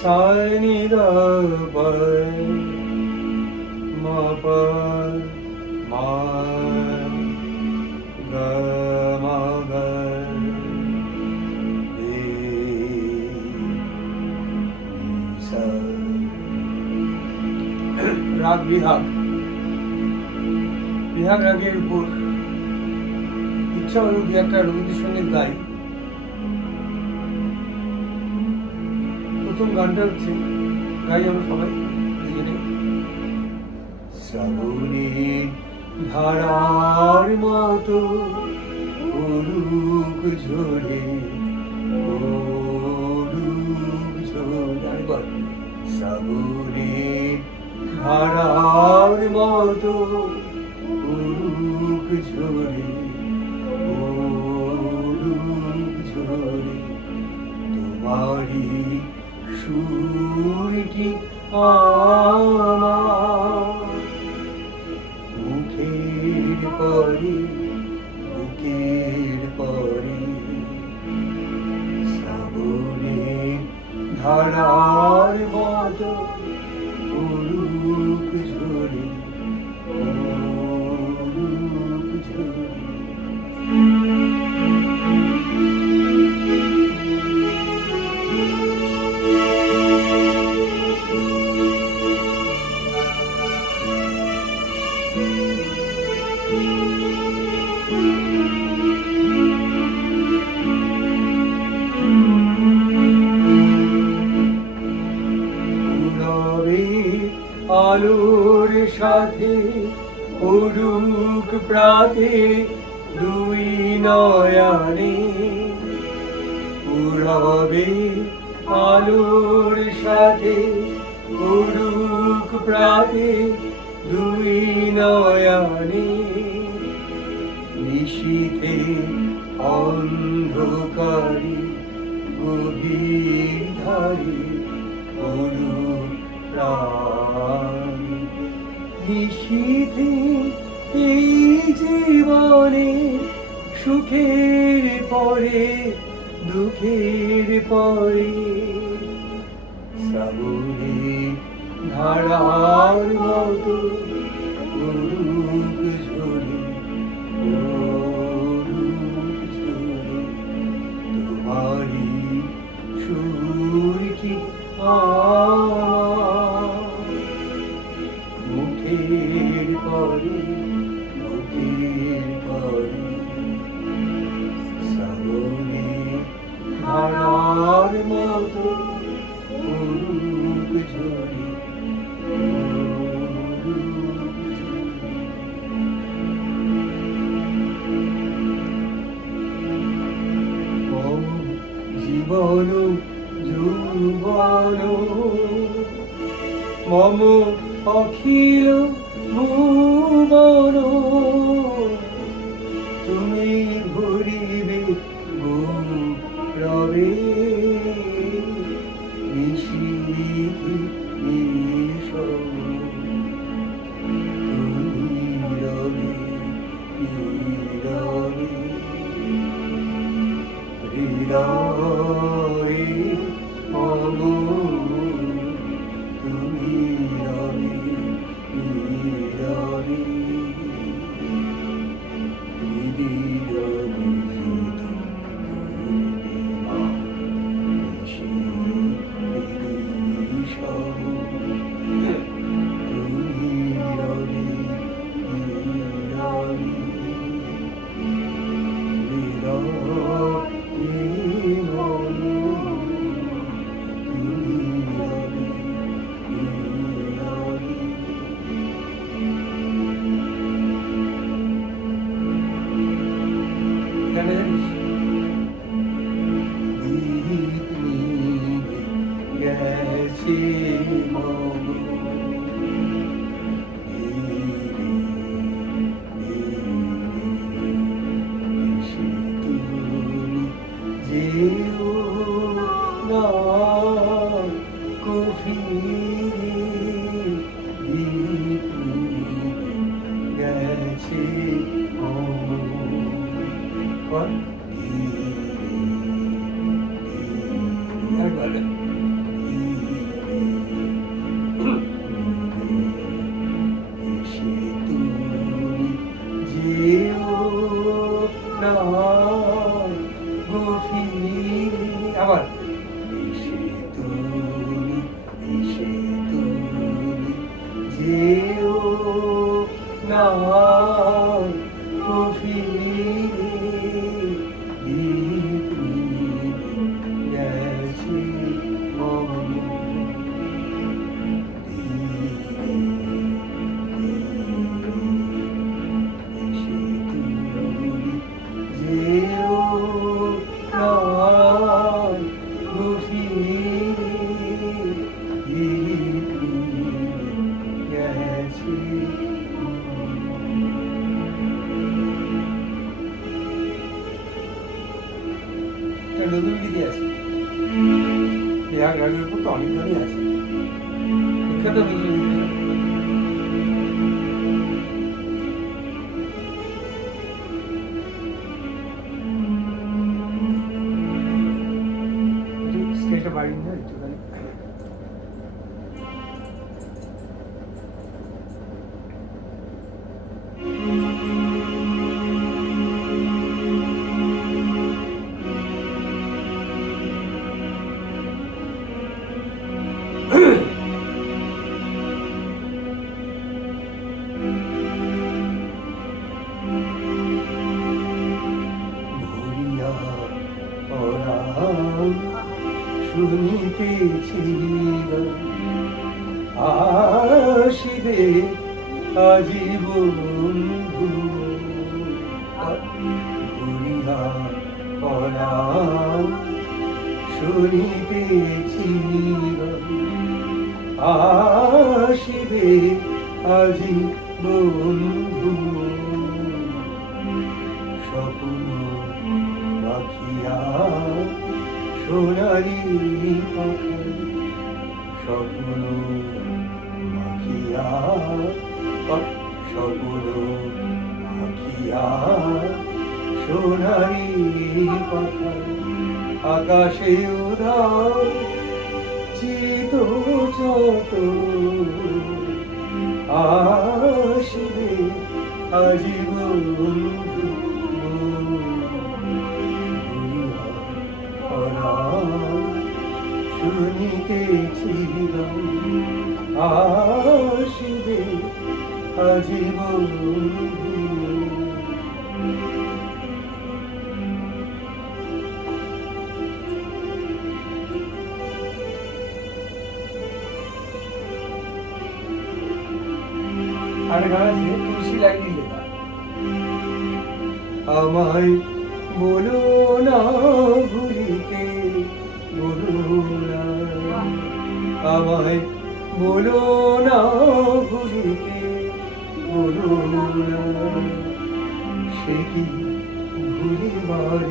sa ni da pa ma pa ma ga ma ga re sa। রাগ বিহাগ, বিহাগ রাগের উপর ইচ্ছা হলো দু একটা রবীন্দ্রসঙ্গীত গাই। প্রথম গানটা হচ্ছে, গাই আমরা সবাই দুজনে। শ্রাবণী ধারার মতো পড়ুক ঝরে, পড়ুক ঝরে, আরেকবার। শ্রাবণী ধারার মতো পড়ুক ঝরে, পড়ুক ঝরে, তোমারই সুরটি আমার মুখের পরে, বুকের পরে। শ্রাবণের ধারার মতো পড়ুক ঝরে, পড়ুক ঝরে। আলোর সাথে পড়ুক প্রাতে দুই নয়নে, পুরবে আলোর সাথে পড়ুক প্রাতে দুই নয়নে। নিশীথে অন্ধকারে গভীর ধারে পড়ুক প্রাণে। নিশীথে এই জীবনে সুখের পরে দুঃখের পরে। শ্রাবণে ধারার মতো পড়ুক ঝরে, পড়ুক ঝরে, তোমারই সুরটি মুখের পরে, বুকের পরে। শ্রাবণে ধারার মতো পড়ুক ঝরে, পড়ুক ঝরে। মম জীবন যৌবন মম অখিল ভুবন, তুমি ভরিবে গৌরবে। নিশীথে নিশম নীরবে, নীরবে, হৃদয়ে মম তুমি রবে, নীরবে, নিবিড় নিহিত পূর্ণিমা নিশি নিরিশম, তুমি রবে, নীরবে, নীরবে মম তুমি রবে, নীরবে। কেন জানিস? দীপ নিভে গেছে মম, ধীরে ধীরে এসে তুমি যেও না কফিরে। দীপ নিভে গেছে মম, ধীরে না গভীর। আবার এসে তুমি যেও না গভীরে, দীপ নিভে গেছে মনে। নজরুলগীতি আছে, বিহার রাগের উপর তো অনেক গানই আছে, বিখ্যাত নজরুলগীতি। স্কেলটা বাড়িয়ে না একটুখানি। শুনিতেছি আসিবে আজীবন ঘুরিয়া পরাণ, শুনিতেছি আসিবে আজীবন স্বপ্ন রাখিয়া সোনারি পাখা, স্বপ্ন মাখিয়া স্বপ্ন মাখিয়া সোনারি পাখা, আকাশে উড়াও চিত যত আসিবে আজীবন শুনিতেছি আসিবে আজীবন। আর গান আছে তুলসী লাইনি লেখা, আমায় বলো না ভুলিতে, বলো না আমায় বলো না ভুলিতে, বলো না সে কি ভুলিবার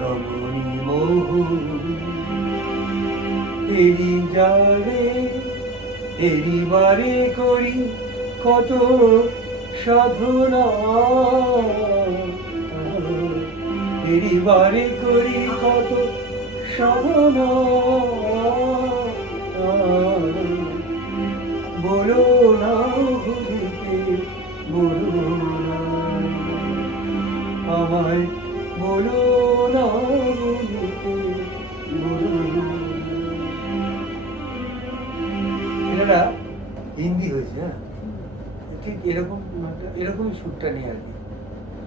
রমণী মোহন, এরি যারে এরি বারে করি কত সাধনা, এরি বারে করি কত সাধনা, বলো না ভুলিতে, বলো না আমায়, বলো না ভুলিতে, বলো না। এটা হিন্দি হয়েছে, হ্যাঁ ঠিক এরকম এরকমই সুরটা নিয়ে আর কি,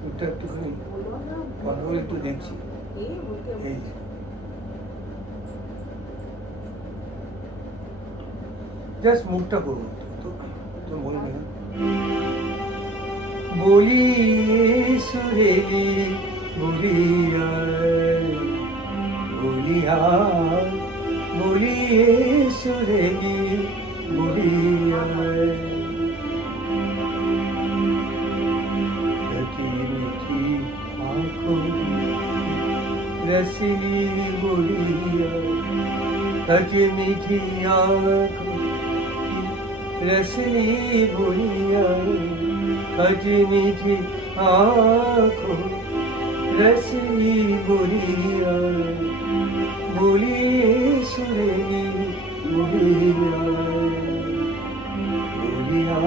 সুরটা একটুখানি বন্ধ করে একটু দেখছি। জাস্ট মুখটা করবো তো মনে নেই। বলি সুরে বলিয়া বলিয়া বলিয়ে সুরে বলিয়া মিठी आँखों रसीली बोलिया, खज मीठी आँखों रसीली बोलिया, खज मीठी आँखों रसीली बोलिया, बोलिए सुरेली बोलिया बोलिया।